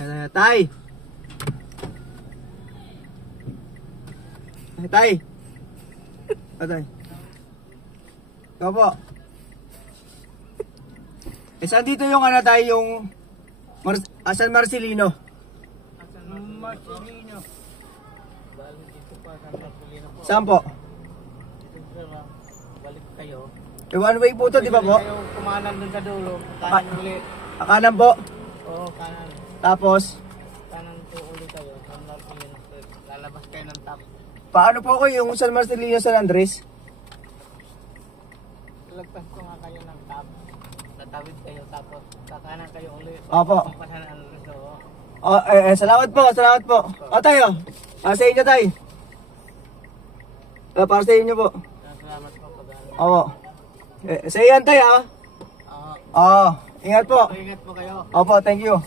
Tay! Tay! Tay! Ikaw po. Saan dito yung ano tayo yung San Marcelino? San Marcelino. Balik dito pa San Marcelino po. Saan po? Dito lang. Balik kayo. One way po to, di ba po? Kayo kumanan dun sa dulo. Kanan ulit. Kanan po. Oo, kanan. Tapos, Kanan po ulit kayo. San Marcelino. Lalabas kayo ng top. paano po ko yung San Marcelino San Andres? Lagpas ko nga kayo ng top. Tatawid kayo tapos kakanan kayo ulit. Opo. Pasan ang reso. Oh, salamat po, salamat po. O tayo, para sa inyo tayo. Para sa inyo po. Salamat po pag-alam. Opo. Sa iyan tayo ah. Oo, ingat po. Ingat po kayo. Opo, thank you.